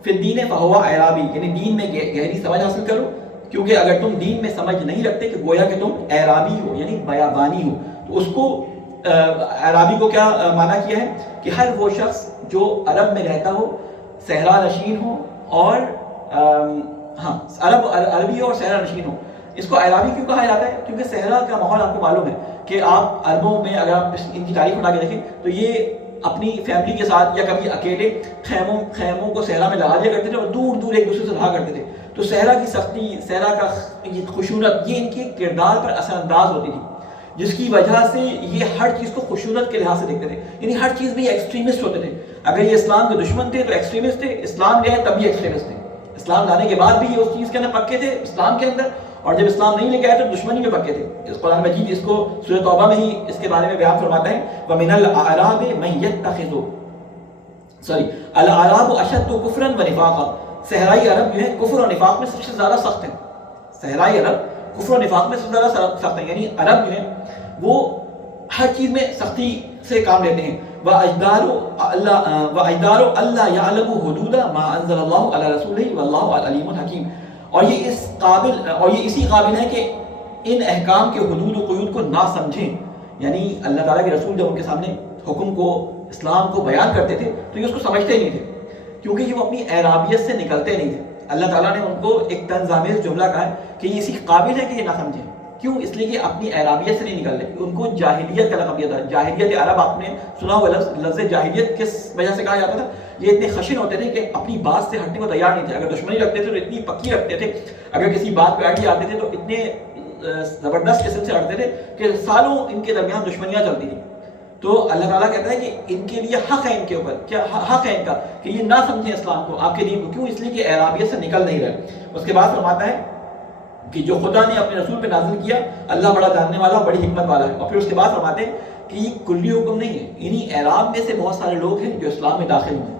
فی الدین فہو اعرابی، یعنی دین میں گہری سمجھ حاصل کرو، کیونکہ اگر تم دین میں سمجھ نہیں رکھتے کہ گویا کہ تم اعرابی ہو، یعنی بیابانی ہو۔ تو اس کو اعرابی کو کیا معنی کیا ہے کہ ہر وہ شخص جو عرب میں رہتا ہو، صحرا نشین ہو اور عربی ہو اور صحرا نشین ہو۔ اس کو اعرابی کیوں کہا جاتا ہے؟ کیونکہ صحرا کا ماحول آپ کو معلوم ہے کہ آپ عربوں میں اگر آپ ان کی تاریخ اٹھا کے دیکھیں تو یہ اپنی فیملی کے ساتھ یا کبھی اکیلے خیموں کو صحرا میں لگا دیا کرتے تھے اور دور دور ایک دوسرے سے رہا کرتے تھے۔ تو صحرا کی سختی، صحرا کا خشونت، یہ ان کے کردار پر اثر انداز ہوتی تھی، جس کی وجہ سے یہ ہر چیز کو خشونت کے لحاظ سے دیکھتے تھے، یعنی ہر چیز میں یہ ایکسٹریمسٹ ہوتے تھے۔ اگر یہ اسلام کے دشمن تھے تو ایکسٹریمسٹ تھے، اسلام لے آئے تب بھی ایکسٹریمسٹ تھے، اسلام لانے کے بعد بھی یہ اس چیز کے اندر پکے تھے اسلام کے اندر، اور جب اسلام نہیں لے کے آئے تو دشمنی میں پکے تھے۔ اس قرآن مجید اس کو سورۃ توبہ میں ہی اس کے بارے میں بیان فرماتا ہے، وَمِنَ الْأَعْرَابِ مَن يَتَّخِذُ الْأَعْرَابُ أَشَدُّ كُفْرًا وَنِفَاقًا۔ صحرائی عرب جو ہے کفر اور نفاق میں سب سے زیادہ سخت ہیں۔ صحرائی عرب کفر و نفاق میں سب سے زیادہ سخت ہیں، یعنی عرب جو ہیں وہ ہر چیز میں سختی سے کام لیتے ہیں۔ وَأَجْدَارُ أَلَّا يَعْلَمُوا حُدُودَ مَا أَنزَلَ اللَّهُ عَلَى رَسُولِهِ وَاللَّهُ عَلِيمٌ حَكِيمٌ۔ اور یہ اسی قابل ہے کہ ان احکام کے حدود و قیود کو نہ سمجھیں، یعنی اللہ تعالیٰ کے رسول جب ان کے سامنے حکم کو، اسلام کو بیان کرتے تھے تو یہ اس کو سمجھتے ہی نہیں تھے، کیونکہ یہ وہ اپنی اعرابیت سے نکلتے نہیں تھے۔ اللہ تعالیٰ نے ان کو ایک طنزآمیز جملہ کہا ہے کہ یہ اسی قابل ہے کہ یہ نہ سمجھیں۔ کیوں؟ اس لیے کہ اپنی اعرابیت سے نہیں نکل رہے، ان کو جاہلیت کا لقب دیا تھا۔ جاہلیت عرب، آپ نے سنا ہوا لفظ جاہلیت کس وجہ سے کہا جاتا تھا؟ یہ اتنے خشن ہوتے تھے کہ اپنی بات سے ہٹنے کو تیار نہیں تھے، اگر دشمنی رکھتے تھے تو اتنی پکی رکھتے تھے، اگر کسی بات پہ اڑ آتے تھے تو اتنے زبردست قسم سے اڑتے تھے کہ سالوں ان کے درمیان دشمنیاں چلتی تھیں۔ تو اللہ تعالیٰ کہتا ہے کہ ان کے لیے حق ہے، ان کے اوپر کیا حق ہے ان کا کہ یہ نہ سمجھیں اسلام کو، آپ کے دین کو۔ کیوں؟ اس لیے کہ اعرابیت سے نکل نہیں رہے۔ اس کے بعد فرماتا ہے کہ جو خدا نے اپنے رسول پہ نازل کیا، اللہ بڑا جاننے والا، بڑی حکمت والا ہے۔ اور پھر اس کے بعد فرماتے ہیں کہ یہ کلی حکم نہیں ہے، انہیں اعراب میں سے بہت سارے لوگ ہیں جو اسلام میں داخل ہوئے ہیں۔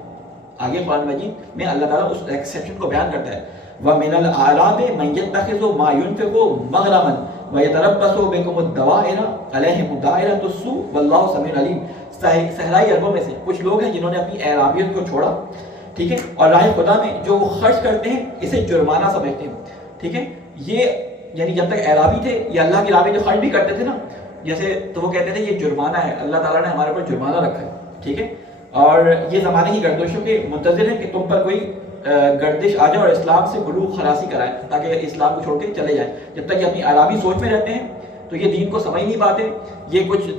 آگے قرآن مجید میں اللہ تعالیٰ اس ایکسیپشن کو بیان کرتا ہے، وَمِنَ الْأَعْرَابِ مَن يَتَّخِذُ مَا يُنْفِقُ مَغْرَمًا وَيَتَرَبَّصُ بِكُمُ الدَّوَائِرَ عَلَيْهِمُ دَائِرَةُ السُّوءِ وَاللَّهُ سَمِيعٌ عَلِيمٌ۔ صحرائی عربوں میں سے کچھ لوگ ہیں جنہوں نے اپنی اعرابیت کو چھوڑا، ٹھیک ہے، اور راہ خدا میں جو وہ خرچ کرتے ہیں اسے جرمانہ سمجھتے ہیں۔ ٹھیک ہے. یہ یعنی جب تک اعرابی تھے یہ اللہ کی راہ میں جو خرچ بھی کرتے تھے نا جیسے تو وہ کہتے تھے یہ جرمانہ ہے, اللہ تعالیٰ نے ہمارے اوپر جرمانہ رکھا ہے, ٹھیک ہے, اور یہ زمانے کی گردشوں کے منتظر ہیں کہ تم پر کوئی گردش آ جائے اور اسلام سے گلوخ خلاصی کرائے تاکہ اسلام کو چھوڑ کے چلے جائیں. جب تک یہ اپنی عربی سوچ میں رہتے ہیں تو یہ دین کو سمجھ نہیں پاتے, یہ کچھ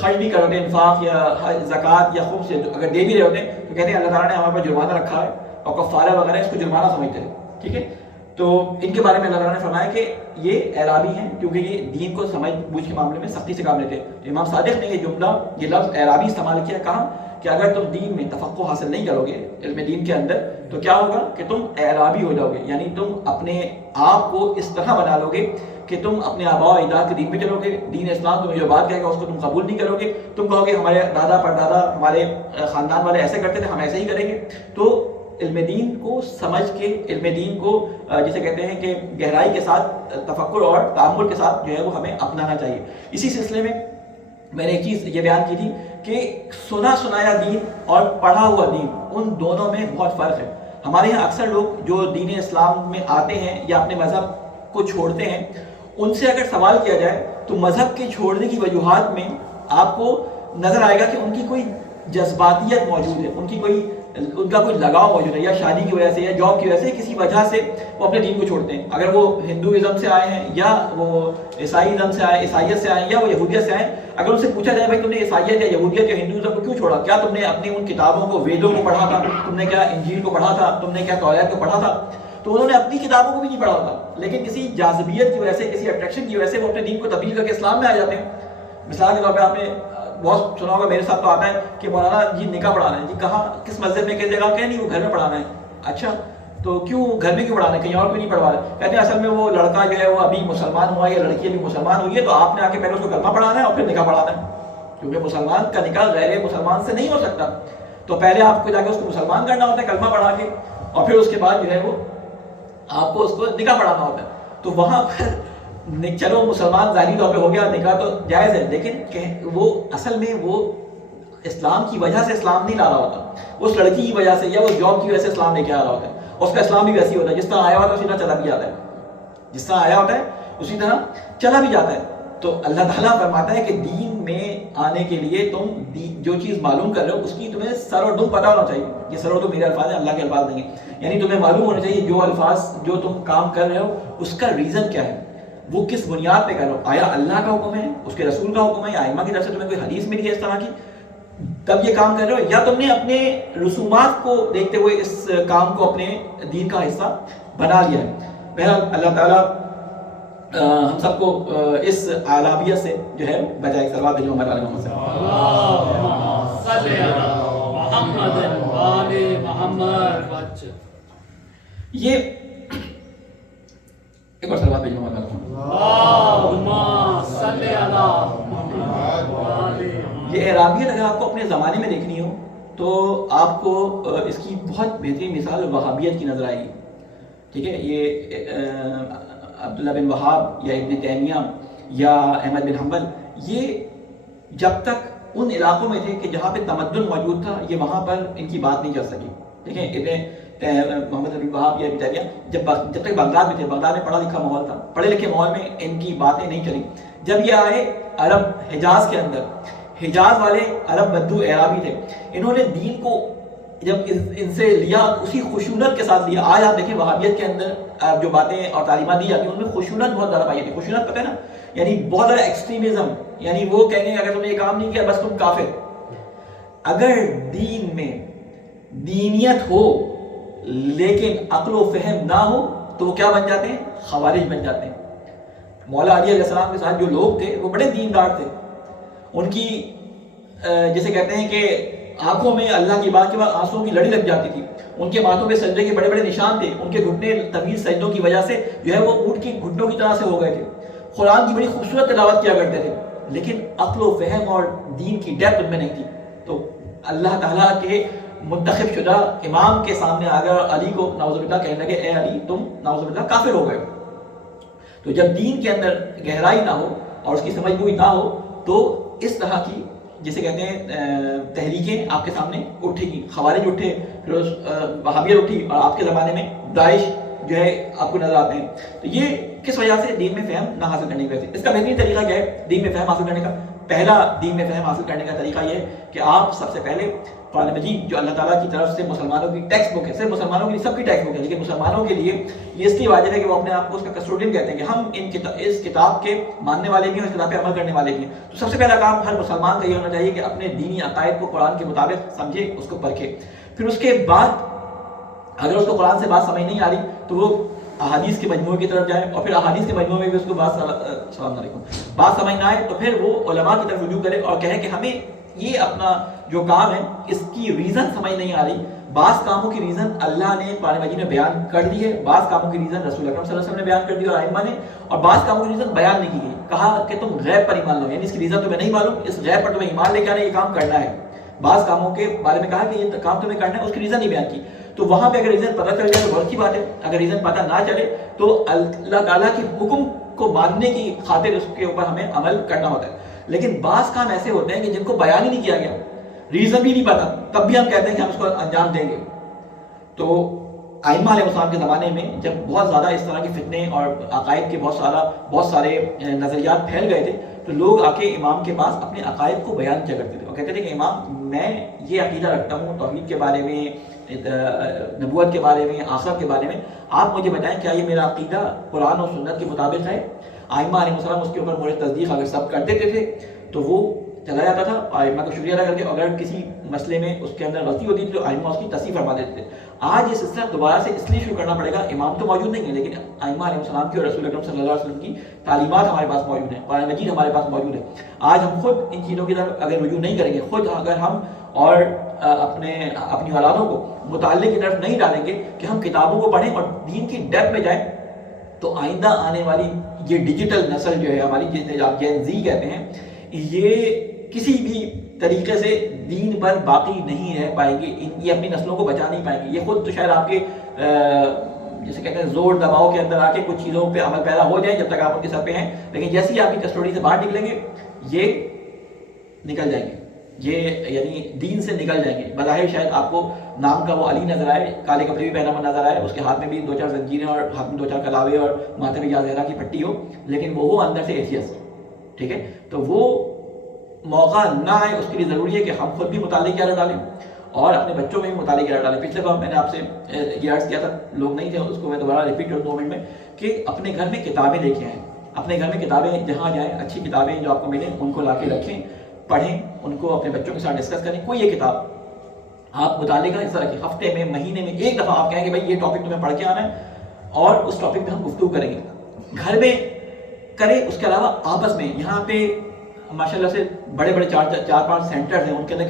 خرچ بھی کر رہے ہیں انفاق یا زکوٰۃ یا خمس اگر دے بھی رہے ہوتے ہیں تو کہتے ہیں اللہ تعالیٰ نے ہمارے پر جرمانہ رکھا ہے اور کفارہ وغیرہ اس کو جرمانہ سمجھتے ہیں, ٹھیک ہے. تو ان کے بارے میں اللہ تعالیٰ نے فرمایا کہ یہ اعرابی ہیں کیونکہ یہ دین کو سمجھ بوجھ کے معاملے میں سختی سے کام لیتے ہیں. تو امام صادق نے یہ جملہ یہ لفظ اعرابی استعمال کیا, کہا کہ اگر تم دین میں تفقہ حاصل نہیں کرو گے علم دین کے اندر تو کیا ہوگا کہ تم اعرابی ہو جاؤ گے, یعنی تم اپنے آپ کو اس طرح بنا لو گے کہ تم اپنے آباء و اجداد کے دین پہ چلو گے, دین اسلام تمہیں جو بات کہے گا اس کو تم قبول نہیں کرو گے, تم کہو گے ہمارے دادا پردادا ہمارے خاندان والے ایسے کرتے تھے ہم ایسے ہی کریں گے. تو علم دین کو سمجھ کے علم دین کو جسے کہتے ہیں کہ گہرائی کے ساتھ تفکر اور تأمل کے ساتھ جو ہے وہ ہمیں اپنانا چاہیے. اسی سلسلے میں نے ایک چیز یہ بیان کی تھی کہ سنا سنایا دین اور پڑھا ہوا دین ان دونوں میں بہت فرق ہے. ہمارے یہاں اکثر لوگ جو دین اسلام میں آتے ہیں یا اپنے مذہب کو چھوڑتے ہیں ان سے اگر سوال کیا جائے تو مذہب کے چھوڑنے کی وجوہات میں آپ کو نظر آئے گا کہ ان کی کوئی جذباتیت موجود ہے, ان کا کوئی لگاؤ موجود ہے, یا شادی کی وجہ سے یا جاب کی وجہ سے کسی وجہ سے وہ اپنے دین کو چھوڑتے ہیں. اگر وہ ہندوازم سے آئے ہیں یا وہ عیسائیت سے آئے ہیں یا وہ یہودیت سے آئے ہیں, اگر ان سے پوچھا جائے بھائی تم نے عیسائیت یا یہودیت یا ہندوازم کو کیوں چھوڑا, کیا تم نے اپنی ان کتابوں کو ویدوں کو پڑھا تھا, تم نے کیا انجیل کو پڑھا تھا, تم نے کیا توریت کو پڑھا تھا, تو انہوں نے اپنی کتابوں کو بھی نہیں پڑھا تھا لیکن کسی جاذبیت کی وجہ سے کسی اٹریکشن کی وجہ سے وہ اپنے دین کو تبدیل کر کے اسلام میں آ جاتے ہیں. مثال کے طور پہ آپ نے بہت سنا ہوگا, میرے ساتھ تو آتا ہے کہ مولانا جی نکاح پڑھانا ہے, جی کہاں کس مسجد میں کس جگہ, کہ نہیں وہ گھر میں پڑھانا ہے. اچھا تو کیوں گھر میں کیوں پڑھانا ہے, کہیں اور کیوں نہیں پڑھوا رہے؟ کہتے ہیں اصل میں وہ لڑکا جو ہے وہ ابھی مسلمان ہوا یا لڑکی ابھی مسلمان ہوئی ہے تو آپ نے آ کے پہلے اس کو کلمہ پڑھانا ہے اور پھر نکاح پڑھانا ہے, کیونکہ مسلمان کا نکاح غیر مسلمان سے نہیں ہو سکتا. تو پہلے آپ کو جا کے اس کو مسلمان کرنا ہوتا ہے کلمہ پڑھا کے, اور پھر اس کے بعد جو ہے وہ آپ کو اس کو نکاح پڑھانا ہوتا ہے. تو وہاں پر چلو مسلمان ظاہری طور پہ ہو گیا, نکاح تو جائز ہے, لیکن وہ اصل میں وہ اسلام کی وجہ سے اسلام نہیں لا رہا ہوتا, اس لڑکی کی وجہ سے یا اس جاب کی وجہ سے اسلام لے کے آ رہا ہوتا ہے. اس کا اسلام بھی ویسے ہی ہوتا ہے جس طرح آیا ہوتا ہے اسی طرح چلا بھی جاتا ہے, جس طرح آیا ہوتا ہے اسی طرح چلا بھی جاتا ہے. تو اللہ تعالیٰ فرماتا ہے کہ دین میں آنے کے لیے تم جو چیز معلوم کر رہے ہو اس کی تمہیں سر اور دم پتہ ہونا چاہیے. یہ سر اور دم میرے الفاظ ہیں, اللہ کے الفاظ نہیں ہیں. یعنی تمہیں معلوم ہونا چاہیے جو الفاظ جو تم کام کر رہے ہو اس کا ریزن کیا ہے, وہ کس بنیاد پہ کر رہے ہو. آیا اللہ کا حکم ہے, اس کے رسول کا حکم ہے, یا ائمہ کی طرف سے تمہیں کوئی حدیث ملی ہے اس طرح کی تب یہ کام کر رہے ہو, یا تم نے اپنے رسومات کو دیکھتے ہوئے اس کام کو اپنے دین کا حصہ بنا لیا ہے. بہرحال اللہ تعالیٰ ہم سب کو اس اعرابیت سے جو ہے بجائے. صلوات بھیجو ہمارے علی محمد اللہم صلی علی محمد و آل محمد. یہ ایک اور صلوات بھیجو ہمارے علی محمد. اللہم صلی علی محمد و آل محمد. یہ اعرابیت اگر آپ کو اپنے زمانے میں دیکھنی ہو تو آپ کو اس کی بہت بہترین مثال وہابیت کی نظر آئے گی. ٹھیک ہے, یہ عبداللہ بن وہاب یا ابن تیمیہ یا احمد بن حنبل یہ جب تک ان علاقوں میں تھے کہ جہاں پہ تمدن موجود تھا یہ وہاں پر ان کی بات نہیں چل سکی. ٹھیک ہے, ابن محمد بن وہاب یا ابن تیمیہ جب تک بغداد میں تھے, بغداد میں پڑھا لکھا ماحول تھا, پڑھے لکھے ماحول میں ان کی باتیں نہیں چلی. جب یہ آئے عرب حجاز کے اندر, حجاز والے عرب بدو اعرابی تھے, انہوں نے دین کو جب ان سے لیا اسی خشونت کے ساتھ لیا. آج آپ دیکھیں وہابیت کے اندر جو باتیں اور تعلیمات دی جاتی ہیں ان میں خشونت بہت زیادہ پائی جاتی ہے. خشونت پتہ ہے نا, یعنی بہت زیادہ ایکسٹریمزم, یعنی وہ کہیں گے اگر تم نے یہ کام نہیں کیا بس تم کافر. اگر دین میں دینیت ہو لیکن عقل و فہم نہ ہو تو وہ کیا بن جاتے ہیں, خوارج بن جاتے ہیں. مولا علی علیہ السلام کے ساتھ جو لوگ تھے وہ بڑے دیندار تھے, ان کی جیسے کہتے ہیں کہ آنکھوں میں اللہ کی بات کے بعد آنسوؤں کی لڑی لگ جاتی تھی, ان کے ماتھوں پہ سجدے کے بڑے بڑے نشان تھے, ان کے گھٹنے طویل سجدوں کی وجہ سے جو ہے وہ اونٹ کی گھٹنوں کی طرح سے ہو گئے تھے. قرآن کی بڑی خوبصورت تلاوت کیا کرتے تھے لیکن عقل و فہم اور دین کی ڈیپتھ ان میں نہیں تھی. تو اللہ تعالیٰ کے منتخب شدہ امام کے سامنے آ کر علی کو نعوذ باللہ کہنے لگے اے علی تم نعوذ باللہ کافر ہو گئے. تو جب دین کے اندر گہرائی نہ ہو اور اس کی سمجھ بوجھ نہ ہو تو اس طرح کی جسے کہتے ہیں تحریکیں آپ کے سامنے اٹھے گی. خوارج اٹھے, پھر وہابیت اٹھی, اور آپ کے زمانے میں داعش جو ہے آپ کو نظر آتے ہیں. تو یہ کس وجہ سے؟ دین میں فہم نہ حاصل کرنے کی وجہ سے. اس کا بہترین طریقہ کیا ہے دین میں فہم حاصل کرنے کا؟ پہلا دین میں فہم حاصل کرنے کا طریقہ یہ ہے کہ آپ سب سے پہلے قرآن مجید جو اللہ تعالیٰ کی طرف سے مسلمانوں کی ٹیکسٹ بک ہے، صرف مسلمانوں کی سب کی ٹیکسٹ بک ہے، لیکن مسلمانوں کے لیے یہ اس لیے واجب ہے کہ وہ اپنے آپ کو اس کا کسٹوڈین کہتے ہیں کہ ہم اس کتاب کے ماننے والے بھی ہیں، اس کتاب پہ عمل کرنے والے بھی ہیں. تو سب سے پہلا کام ہر مسلمان کا یہ ہونا چاہیے کہ اپنے دینی عقائد کو قرآن کے مطابق سمجھے، اس کو پرکھے. پھر اس کے بعد اگر اس کو قرآن سے بات سمجھ نہیں آ رہی تو وہ احادیث کے مجموعے کی طرف جائے، اور پھر احادیث کے مجموعے میں بھی اس کو السلام علیکم بات سمجھ نہ آئے تو پھر وہ علماء کی طرف رجوع کرے اور کہے کہ ہمیں یہ اپنا جو کام ہے اس کی ریزن سمجھ نہیں آ رہی. بعض کاموں کی ریزن اللہ نے قرآن مجید میں بیان کر دی ہے، بعض کاموں کی ریزن رسول اکرم صلی اللہ علیہ وسلم نے بیان کر دی اور ائمہ نے، اور بعض کاموں کی ریزن بیان نہیں کی گئی. کہا کہ تم غیب پر ایمان لو، یعنی اس کی ریزن تمہیں نہیں معلوم، اس غیب پر تمہیں ایمان لے کے آنا، یہ کام کرنا ہے. بعض کاموں کے بارے میں کہا کہ یہ کام تمہیں کرنا ہے، اس کی ریزن نہیں بیان کی. تو وہاں پہ اگر ریزن پتہ چل جائے تو بہت اچھی بات ہے، اگر ریزن پتہ نہ چلے تو اللہ تعالیٰ کے حکم کو ماننے کی خاطر اس کے اوپر ہمیں عمل کرنا ہوتا ہے. لیکن بعض کام ایسے ہوتے ہیں کہ جن کو بیان ہی نہیں کیا گیا، ریزن بھی نہیں پتا، تب بھی ہم کہتے ہیں کہ ہم اس کو انجام دیں گے. تو ائمہ علیہ السلام کے زمانے میں جب بہت زیادہ اس طرح کے فتنے اور عقائد کے بہت سارے نظریات پھیل گئے تھے تو لوگ آ کے امام کے پاس اپنے عقائد کو بیان کیا کرتے تھے اور کہتے تھے کہ امام میں یہ عقیدہ رکھتا ہوں توحید کے بارے میں، نبوت کے بارے میں، آخرت کے بارے میں، آپ مجھے بتائیں کیا یہ میرا عقیدہ قرآن اور سنت کے مطابق ہے؟ ائمہ علیہ السلام اس کے اوپر مجھے تصدیق اگر سب کر دیتے تھے تو وہ چلا جاتا تھا ائمہ کا شکریہ ادا کر کے. اگر کسی مسئلے میں اس کے اندر غلطی ہوتی تھی تو ائمہ اس کی تصحیح فرما دیتے تھے. آج یہ سلسلہ دوبارہ سے اس لیے شروع کرنا پڑے گا، امام تو موجود نہیں ہے لیکن ائمہ علیہ السلام کی اور رسول اکرم صلی اللہ علیہ وسلم کی تعلیمات ہمارے پاس موجود ہیں، قرآن مجید ہمارے پاس موجود ہے. آج ہم خود ان چیزوں کی طرف اگر رجوع نہیں کریں گے، خود اگر ہم اور اپنی اولادوں کو مطالعے کی طرف نہیں ڈالیں گے کہ ہم کتابوں کو پڑھیں اور دین کی ڈیپتھ میں جائیں، تو آئندہ آنے والی یہ ڈیجیٹل نسل جو ہے ہماری، جسے آپ جین زی کہتے ہیں، یہ کسی بھی طریقے سے دین پر باقی نہیں رہ پائیں گے. یہ اپنی نسلوں کو بچا نہیں پائیں گے. یہ خود تو شاید آپ کے جیسے کہتے ہیں زور دباؤ کے اندر آ کے کچھ چیزوں پہ عمل پیدا ہو جائے جب تک آپ ان کے سر پہ ہیں، لیکن جیسے ہی آپ کی کسٹوڈی سے باہر نکلیں گے یہ نکل جائیں گے، یہ یعنی دین سے نکل جائیں گے. بظاہر شاید آپ کو نام کا وہ علی نظر آئے، کالے کپڑے بھی پہنا ہوا نظر آئے، اس کے ہاتھ میں بھی 2-4 زنجیریں اور ہاتھ میں 2-4 کلاوے اور ماتھے میں یا زہرا کی پٹی ہو، لیکن وہ اندر سے ایتھیسٹ. ٹھیک ہے، تو وہ موقع نہ آئے، اس کے لیے ضروری ہے کہ ہم خود بھی مطالعے کی عادت ڈالیں اور اپنے بچوں میں بھی مطالعے کی عادت ڈالیں. پچھلے بار میں نے آپ سے یہ عرض کیا تھا، لوگ نہیں تھے، اس کو میں دوبارہ ریپیٹ کروں 2 منٹ میں، کہ اپنے گھر میں کتابیں لے کے آئیں. اپنے گھر میں کتابیں جہاں جائیں، اچھی کتابیں جو آپ کو ملیں ان کو لا کے رکھیں، پڑھیں، ان کو اپنے بچوں کے ساتھ ڈسکس کریں. کوئی ایک کتاب آپ مطالعے کا حصہ رکھیں، ہفتے میں، مہینے میں ایک دفعہ آپ کہیں کہ بھائی یہ ٹاپک تمہیں پڑھ کے آنا ہے اور اس ٹاپک پہ ہم گفتگو کریں گے. گھر میں کریں، اس کے علاوہ آپس میں. یہاں پہ ماشاء اللہ سے بڑے 4-5 سینٹرز ہیں، ان کے اندر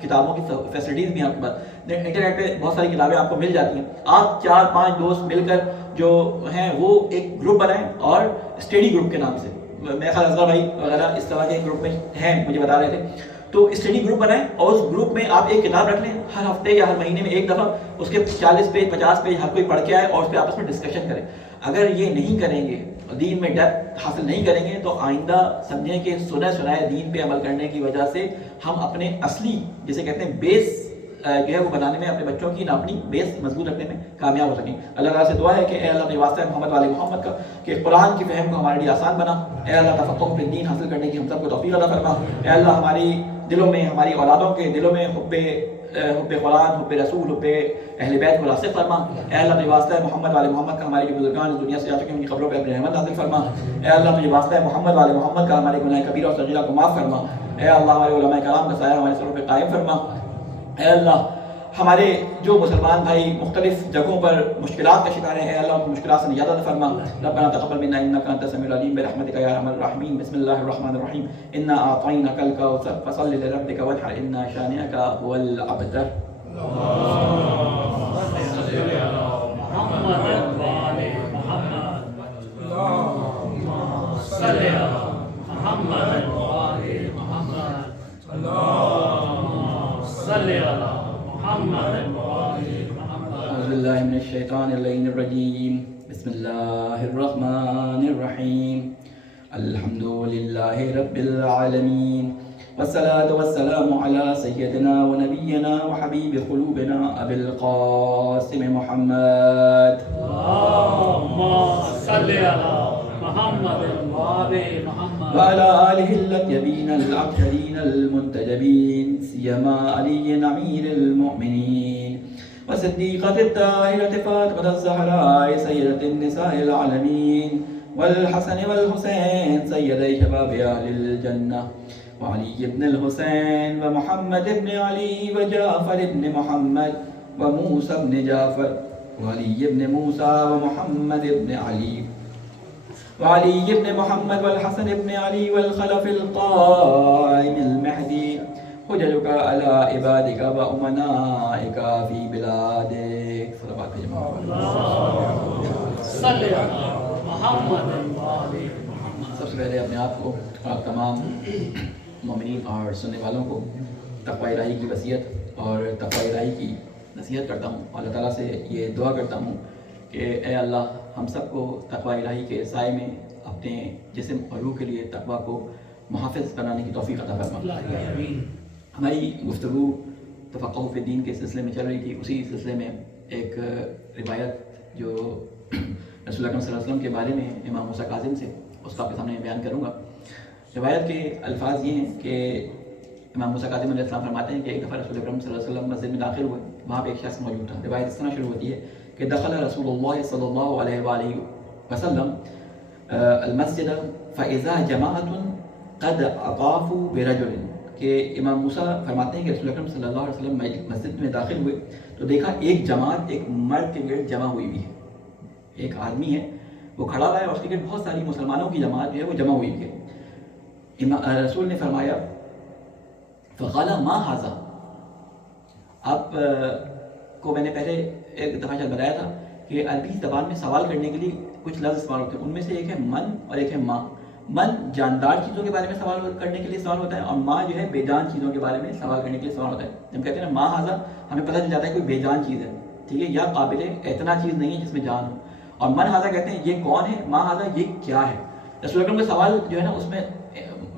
کتابوں کی فیسلٹیز بھی ہیں آپ کے پاس. انٹرنیٹ پہ بہت ساری کتابیں آپ کو مل جاتی ہیں. آپ 4-5 دوست مل کر جو ہیں وہ ایک گروپ بنائیں اور اسٹڈی گروپ کے نام سے، میرے خیال اصغر بھائی وغیرہ اس طرح کے گروپ میں ہیں، مجھے بتا رہے تھے. تو اسٹڈی گروپ بنائیں اور اس گروپ میں آپ ایک کتاب رکھ لیں، ہر ہفتے یا ہر مہینے میں ایک دفعہ اس کے 40 پیج 50 پیج ہر کوئی پڑھ کے آئے اور اس پہ آپس میں ڈسکشن کریں. اگر یہ نہیں کریں گے، دین میں ڈیپتھ حاصل نہیں کریں گے، تو آئندہ سمجھیں کہ سنائے دین پہ عمل کرنے کی وجہ سے ہم اپنے اصلی جسے کہتے ہیں بیس جو ہے وہ بنانے میں، اپنے بچوں کی اپنی بیس مضبوط رکھنے میں کامیاب ہو سکیں. اللہ تعالیٰ سے دعا ہے کہ اے اللہ کے واسطہ محمد والے محمد کا کہ قرآن کی فہم کو ہمارے لیے آسان بنا. اے اللہ تفقہ فی الدین حاصل کرنے کی ہم سب کو توفیق عطا فرما. اے اللہ ہماری دلوں میں، ہماری اولادوں کے دلوں میں حب قرآن، حب رسول، حب اہل بیت کو راسخ فرما. اے اللہ تجھے واسطہ ہے محمد والے محمد کا ہمارے جو بزرگان اس دنیا سے جا چکے ہیں ان کی قبروں پہ اپنی رحمت نازل فرما. اے اللہ تجھے واسطہ ہے محمد والے محمد کا ہمارے گناہ کبیرہ اور صغیرہ کو معاف فرما. اے اللہ ہمارے علماء کرام کا سایہ ہمارے سروں پہ قائم فرما. اے اللہ ہمارے جو مسلمان بھائی مختلف جگہوں پر مشکلات کا شکار ہیں، اے اللہ ان مشکلات سے نجات عطا فرما. ربنا تقبل منا انك انت السميع العليم برحمتك يا ارحم الراحمين. بسم الله الرحمن الرحيم. انا اعطيناك الكوثر فصل لربك وانحر ان شانئك هو الابتر. أعوذ بالله من الشيطان اللعين الرجيم. بسم الله الرحمن الرحيم. الحمد لله رب العالمين والصلاة والسلام على سيدنا ونبينا وحبيب قلوبنا أبي القاسم محمد اللهم صل على محمد وآل محمد وعلى آله الطيبين الأطهرين المنتجبين سيما علي أمير المؤمنين وصديقة الطاهرة فاطمة الزهراء سيدة النساء العالمين والحسن والحسين سيدي شباب أهل الجنة وعلي بن الحسين ومحمد بن علي وجعفر بن محمد وموسى بن جعفر وعلي بن موسى ومحمد بن علي وعلي بن محمد والحسن بن علي والخلف القائم المهدي حججك على عبادك وأمنائك في بلادك صلوات جماعة صل على محمد وآل محمد. سب سے پہلے اپنے آپ کو اور تمام مومنین اور سننے والوں کو تقوی الہی کی وصیت اور تقوی الہی کی نصیحت کرتا ہوں. اللہ تعالیٰ سے یہ دعا کرتا ہوں کہ اے اللہ ہم سب کو تقوی الہی کے سائے میں اپنے جسم اور روح کے لیے تقوی کو محافظ بنانے کی توفیق عطا فرما. ہماری گفتگو تفقہ فی الدین کے سلسلے میں چل رہی تھی. اسی سلسلے میں ایک روایت جو رسول اکرم صلی اللہ علیہ وسلم کے بارے میں امام موسیٰ کاظم سے اس کا آپ کے سامنے بیان کروں گا. روایت کے الفاظ یہ ہیں کہ امام موسیٰ کاظم علیہ السلام فرماتے ہیں کہ ایک دفعہ رسول اکرم صلی اللہ علیہ وسلم مسجد میں داخل ہوئے. وہاں پہ ایک شخص موجود تھا. روایت اس طرح شروع ہوتی ہے کہ دخل رسول اللہ صلی اللہ علیہ وآلہ وسلم المسجد فإذا جماعت قد اطافوا برجل. کہ امام موسیٰ فرماتے ہیں کہ رسول اکرم صلی اللہ علیہ وسلم مسجد میں داخل ہوئے تو دیکھا ایک جماعت ایک مرد کے گرد جمع ہوئی ہوئی ہے. ایک آدمی ہے وہ کھڑا ہوا ہے اور اس کے گرد بہت ساری مسلمانوں کی جماعت جو ہے وہ جمع ہوئی ہے. رسول نے فرمایا فقال ما ھذا. آپ کو میں نے پہلے ایک دفعہ شاید بتایا تھا کہ عربی زبان میں سوال کرنے کے لیے کچھ لفظ استعمال ہوتے ہیں. ان میں سے ایک ہے من اور ایک ہے ماں. من جاندار چیزوں کے بارے میں سوال کرنے کے لیے استعمال ہوتا ہے اور ماں جو ہے بے جان چیزوں کے بارے میں سوال کرنے کے لیے استعمال ہوتا ہے. جب کہتے ہیں نا ماں ھذا ہمیں پتہ چل جاتا ہے کوئی بے جان چیز ہے, ٹھیک ہے, یا قابل اعتنا چیز نہیں ہے جس میں جان ہو. اور من ھذا کہتے ہیں یہ کون ہے, ماں ھذا یہ کیا ہے. رسول اکرم کا سوال جو ہے نا اس میں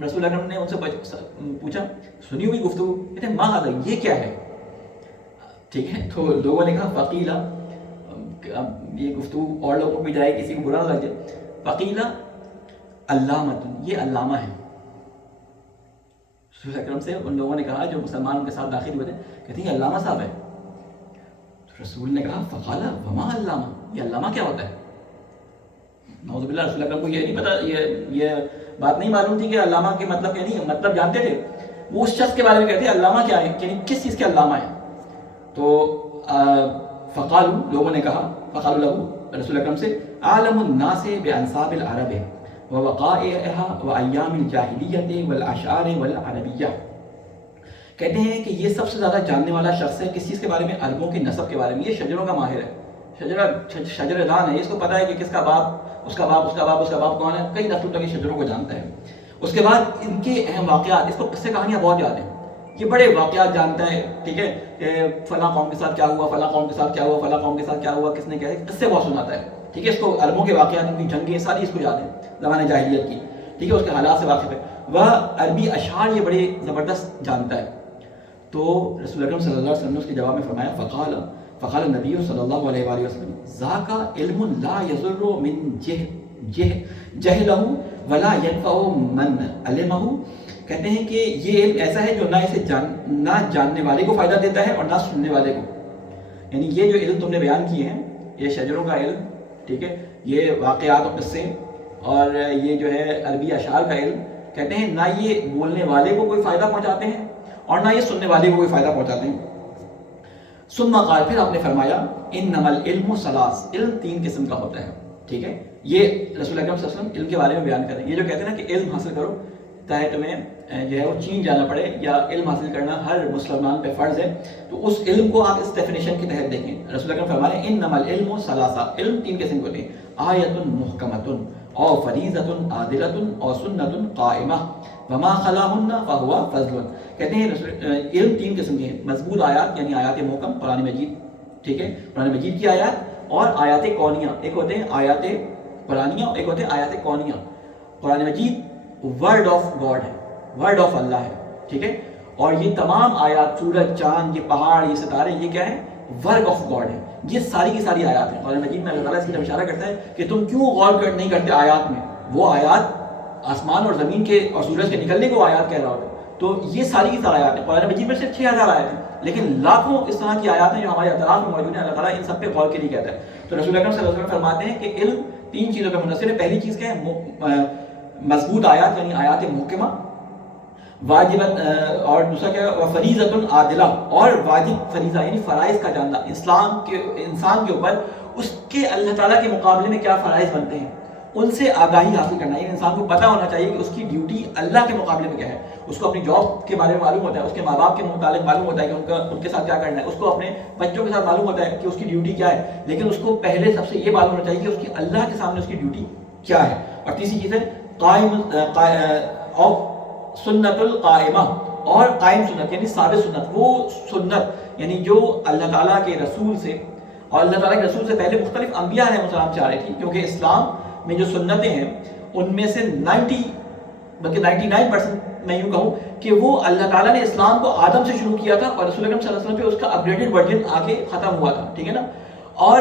رسول اکرم نے ان سے پوچھا سنی ہوئی گفتگو, کہتے ہیں ماں ھذا یہ کیا ہے, ٹھیک ہے. تو لوگوں نے کہا فقیلا, یہ گفتگو اور لوگوں کو بھی جائے کسی کو برا نہ لگ جائے, فقیلا علامۃ, یہ علامہ ہے. رسول اکرم سے ان لوگوں نے کہا جو مسلمان ان کے ساتھ داخل ہوئے تھے, کہتے ہیں یہ علامہ صاحب ہے. تو رسول نے کہا فقالا وما علامہ, یہ علامہ کیا ہوتا ہے. نعوذ باللہ, رسول اکرم کو یہ نہیں پتا, یہ بات نہیں معلوم تھی کہ علامہ کے مطلب کیا نہیں, مطلب جانتے تھے. وہ اس شخص کے بارے میں کہتے ہیں علامہ کیا ہے, یعنی کس چیز کے علامہ ہے. تو فقالو, لوگوں نے کہا, فقالو لہو, رسول اکرم سے عالم الناس بانصاب العرب ووقائعها وایام الجاہلیت والاشعار والعربیہ. کہتے ہیں کہ یہ سب سے زیادہ جاننے والا شخص ہے کس چیز کے بارے میں, عربوں کے نسب کے بارے میں. یہ شجروں کا ماہر ہے, شجر دان ہے, اس کو پتا ہے کہ کس کا باپ, اس کا باپ, اس کا باپ, اس کا باپ کون ہے. کئی نسلوں تک یہ شجروں کو جانتا ہے. اس کے بعد ان کے اہم واقعات, اس کو قصے کہانیاں بہت یاد ہیں, یہ بڑے واقعات جانتا ہے, ٹھیک ہے, کہ فلاں قوم کے ساتھ کیا ہوا, فلاں قوم کے ساتھ کیا ہوا, فلاں قوم کے ساتھ کیا ہوا, کس نے کیا ہے, قصے بہت سناتا ہے, ٹھیک ہے. اس کو عربوں کے واقعات, ان کی جنگیں ساری اس کو یاد ہیں, زمانہ جاہلیت کی, ٹھیک ہے, اس کے حالات سے واقف ہے. وہ عربی اشعار یہ بڑے زبردست جانتا ہے. تو رسول اکرم صلی اللہ علیہ وسلم نے اس کے جواب میں فرمایا فقال النبی صلی اللہ علیہ وآلہ وسلم ذاک علم لا یضر من جہلہ ولا ينفع من علمہ. کہتے ہیں کہ یہ علم ایسا ہے جو نہ اسے نہ جاننے والے کو فائدہ دیتا ہے اور نہ سننے والے کو. یعنی یہ جو علم تم نے بیان کیے ہیں, یہ شجروں کا علم, ٹھیک ہے, یہ واقعات و قصے اور یہ جو ہے عربی اشعار کا علم, کہتے ہیں نہ یہ بولنے والے کو کوئی فائدہ پہنچاتے ہیں اور نہ یہ سننے والے کو کوئی فائدہ پہنچاتے ہیں. ثم قال, پھر آپ نے فرمایا انما العلم ثلاث, علم 3 قسم کا ہوتا ہے, ٹھیک ہے. یہ رسول اکرم صلی اللہ علیہ وسلم علم کے بارے میں بیان کریں. یہ جو کہتے ہیں نا کہ علم حاصل کرو چاہے تمہیں جو ہے وہ چین جانا پڑے, یا علم حاصل کرنا ہر مسلمان پہ فرض ہے, تو اس علم کو آپ اس ڈیفینیشن کے تحت دیکھیں. رسول اکرم فرما رہے ہیں انما العلم ثلاث, علم 3 قسم کے ہوتے ہیں, آیۃ محکمۃ او فریضۃ عادلۃ او سنۃ قائمہ وما خلاہن فہو فضل. کہتے ہیں علم 3 قسم کے ہیں, مضبوط آیات یعنی آیات محکم قرآن مجید, ٹھیک ہے, قرآن مجید کی آیات, اور آیات کونیہ. ایک ہوتے ہیں آیات قرآنیہ, ایک ہوتے ہیں آیات کونیہ. قرآن مجید ورڈ آف گاڈ ہے, ورڈ آف اللہ ہے, ٹھیک ہے. اور یہ تمام آیات، سورج، چاند، یہ پہاڑ، یہ ستارے، یہ کیا ہے؟ ورک آف گاڈ ہے. یہ ساری کی ساری آیات ہیں. قرآن مجید میں اللہ تعالیٰ اس کی طرف اشارہ کرتا ہے کہ تم کیوں غور نہیں کرتے آیات میں؟ وہ آیات آسمان اور زمین کے اور سورج کے نکلنے کو آیات کہہ رہا ہوتا ہے. تو یہ ساری کی ساری آیات ہیں. قرآن مجید میں صرف 6000 آیات ہیں، لیکن لاکھوں اس طرح کی آیات ہیں جو ہمارے اطراف میں موجود ہیں. اللہ تعالیٰ ان سب پہ غور کے لیے کہتا ہے. تو رسول اکرم صلی اللہ علیہ وسلم فرماتے ہیں کہ علم 3 چیزوں کا منحصر ہے. پہلی چیز کیا ہے؟ مضبوط آیات یعنی آیات محکمہ، واجبت، اور دوسرا کیا ہے؟ فریضۃ عادلہ، اور واجب فریضہ یعنی فرائض کا جاننا. اسلام کے انسان کے اوپر اس کے اللہ تعالیٰ کے مقابلے میں کیا فرائض بنتے ہیں ان سے آگاہی حاصل کرنا. یعنی انسان کو پتہ ہونا چاہیے کہ اس کی ڈیوٹی اللہ کے مقابلے میں کیا ہے. اس کو اپنی جاب کے بارے میں معلوم ہوتا ہے، اس کے ماں باپ کے متعلق معلوم ہوتا ہے کہ ان کے ساتھ کیا کرنا ہے. اس کو اپنے بچوں کے ساتھ معلوم ہوتا ہے کہ اس کی ڈیوٹی کیا ہے. لیکن اس کو پہلے سب سے یہ معلوم ہونا چاہیے کہ اس کی اللہ کے سامنے اس کی ڈیوٹی کیا ہے. اور تیسری چیز ہے سنت القائمہ، اور قائم سنت یعنی ثابت سنت. وہ سنت یعنی جو اللہ تعالیٰ کے رسول سے، اور اللہ تعالیٰ کے رسول سے پہلے مختلف انبیاء علیہ السلام سے آ رہی تھی. کیونکہ اسلام میں جو سنتیں ہیں ان میں سے 99% میں یوں کہوں کہ وہ اللہ تعالیٰ نے اسلام کو آدم سے شروع کیا تھا، اور رسول اکرم صلی اللہ علیہ وسلم پہ اس کا اپگریڈڈ ورژن آ کے ختم ہوا تھا. ٹھیک ہے نا. اور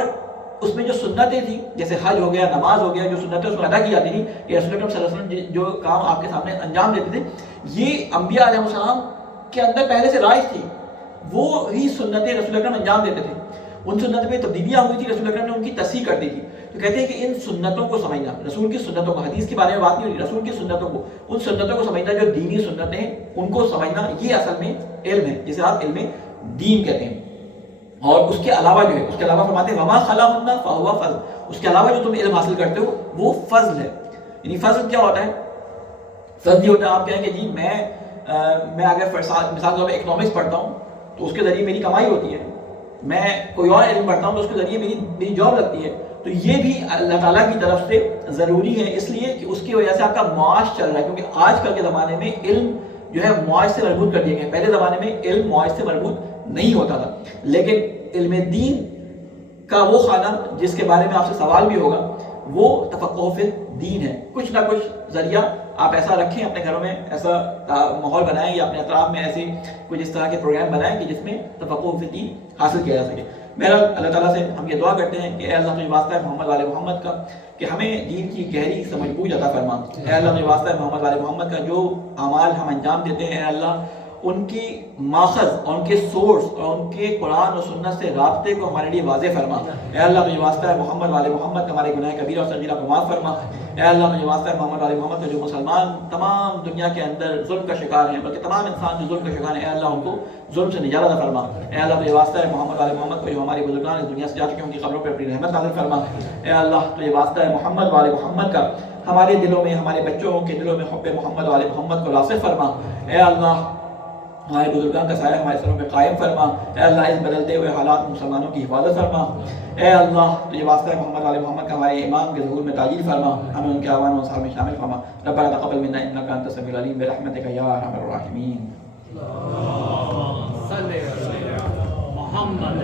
اس میں جو سنتیں تھیں جیسے حج ہو گیا، نماز ہو گیا، جو سنتیں اس میں ادا کی جاتی تھیں، یہ رسول اکرم صلی اللہ علیہ وسلم جو کام آپ کے سامنے انجام دیتے تھے، یہ انبیاء علیہ السلام کے اندر پہلے سے رائج تھی. وہ ہی سنتیں رسول اکرم انجام دیتے تھے. ان سنتوں میں تبدیلیاں ہوئی تھی، رسول اکرم نے ان کی تصحیح کر دی تھی. تو کہتے ہیں کہ ان سنتوں کو سمجھنا، رسول کی سنتوں کو، حدیث کے بارے میں بات نہیں ہو رہی، رسول کی سنتوں کو، ان سنتوں کو سمجھنا جو دینی سنتیں ہیں ان کو سمجھنا، یہ اصل میں علم ہے جسے آپ علم دین کہتے ہیں. اور اس کے علاوہ جو ہے، اس کے علاوہ فرماتے ہیں وما خلاهن فهو فضل. اس کے علاوہ جو تم علم حاصل کرتے ہو وہ فضل ہے. یعنی فضل کیا ہوتا ہے؟ فضل یہ ہوتا ہے آپ کہیں کہ جی میں اگر مثال کے طور پہ اکنامکس پڑھتا ہوں تو اس کے ذریعے میری کمائی ہوتی ہے. میں کوئی اور علم پڑھتا ہوں تو اس کے ذریعے میری جاب لگتی ہے. تو یہ بھی اللہ تعالیٰ کی طرف سے ضروری ہے، اس لیے کہ اس کی وجہ سے آپ کا معاش چل رہا ہے. کیونکہ آج کل کے زمانے میں علم جو ہے معاش سے مربوط کر دیا گیا ہے. پہلے زمانے میں علم معاش سے مربوط نہیں ہوتا تھا. لیکن علم دین کا وہ خانہ جس کے بارے میں آپ سے سوال بھی ہوگا وہ تفقہ فی الدین ہے. کچھ نہ کچھ ذریعہ آپ ایسا رکھیں اپنے گھروں میں، ایسا ماحول بنائیں یا اپنے اطراف میں ایسے کچھ اس طرح کے پروگرام بنائیں کہ جس میں تفقہ فی الدین حاصل کیا جا سکے. بہرحال اللہ تعالیٰ سے ہم یہ دعا کرتے ہیں کہ اے اللہ تجھے واسطہ ہے محمد والے محمد کا کہ ہمیں دین کی گہری سمجھ بوجھ عطا فرما. اے اللہ تجھے واسطہ ہے محمد والے محمد کا جو اعمال ہم انجام دیتے ہیں، اے اللہ ان کی ماخذ اور ان کے سورس اور ان کے قرآن اور سنت سے رابطے کو ہمارے لیے واضح فرما. اے اللہ تجھے واسطہ ہے محمد والے محمد کا ہمارے گناہ کبیرہ اور صغیرہ کو معاف فرما. اے اللہ تجھے واسطہ ہے محمد والے محمد کا جو مسلمان تمام دنیا کے اندر ظلم کا شکار ہیں، بلکہ تمام انسان جو ظلم کا شکار ہیں، اے اللہ ان کو ظلم سے نجات عطا فرما. اے اللہ تجھے واسطہ ہے محمد والے محمد کو جو ہمارے بزرگان اس دنیا سے جا چکے ہیں ان کی قبروں پہ اپنی رحمت نازل فرما. اے اللہ تجھے واسطہ ہے محمد والے محمد کا ہمارے دلوں میں، ہمارے بچوں کے دلوں میں حب محمد والے محمد کو راسخ فرما. اے اللہ ہمارے بزرگان کا سایہ ہمارے سروں پہ قائم فرما. اے اللہ اس بدلتے ہوئے حالات مسلمانوں کی حفاظت فرما. اے اللہ تجھے واسطہ ہے محمد والے محمد کا ہمارے امام کے ظہور میں تاجیل فرما. ہمیں ان کے اعوان و انصار میں شامل فرما. ربنا تقبل منا انک انت السمیع العلیم برحمتک یا ارحم الراحمین. اللهم صل على محمد